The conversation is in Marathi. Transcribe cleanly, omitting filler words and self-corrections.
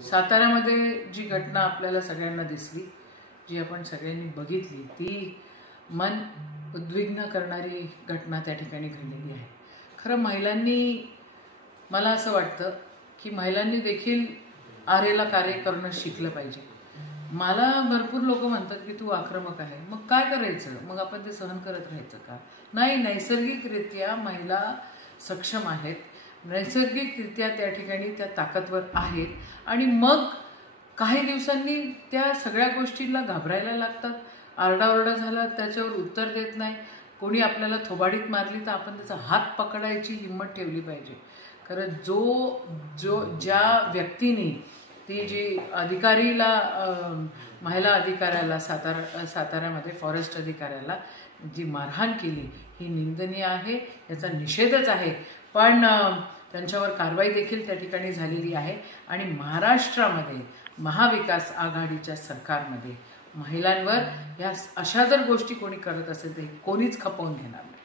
साताऱ्यामध्ये जी घटना आपल्याला सगळ्यांना दिसली, जी आपण सगळ्यांनी बघितली, ती मन उद्विग्न करणारी घटना त्या ठिकाणी घडलेली आहे. खरं महिलांनी, मला असं वाटतं की महिलांनी देखील आरेला कार्य करणं शिकलं पाहिजे. मला भरपूर लोक म्हणतात की तू आक्रमक आहे. मग काय करायचं? मग आपण ते सहन करत राहायचं का? नाही, नैसर्गिकरित्या महिला सक्षम आहेत, नैसर्गिकरित्या त्या ठिकाणी त्या ताकदवर आहेत आणि मग काही दिवसांनी त्या सगळ्या गोष्टींना घाबरायला लागतात. आरडाओरडा झाला, त्याच्यावर उत्तर देत नाही, कोणी आपल्याला थोबाडीत मारली तर आपण त्याचा हात पकडायची हिंमत ठेवली पाहिजे. खरं ज्या व्यक्तीने ती जी अधिकारीला, महिला अधिकाऱ्याला, साताऱ्यामध्ये फॉरेस्ट अधिकाऱ्याला जी मारहाण केली ही निंदनीय आहे, याचा निषेधच आहे. पण त्यांच्यावर कारवाई देखील त्या ठिकाणी झालेली आहे आणि महाराष्ट्रामध्ये महाविकास आघाडीच्या सरकारमध्ये महिलांवर या अशा जर गोष्टी कोणी करत असेल तर कोणीच खपवून घेणार नाही.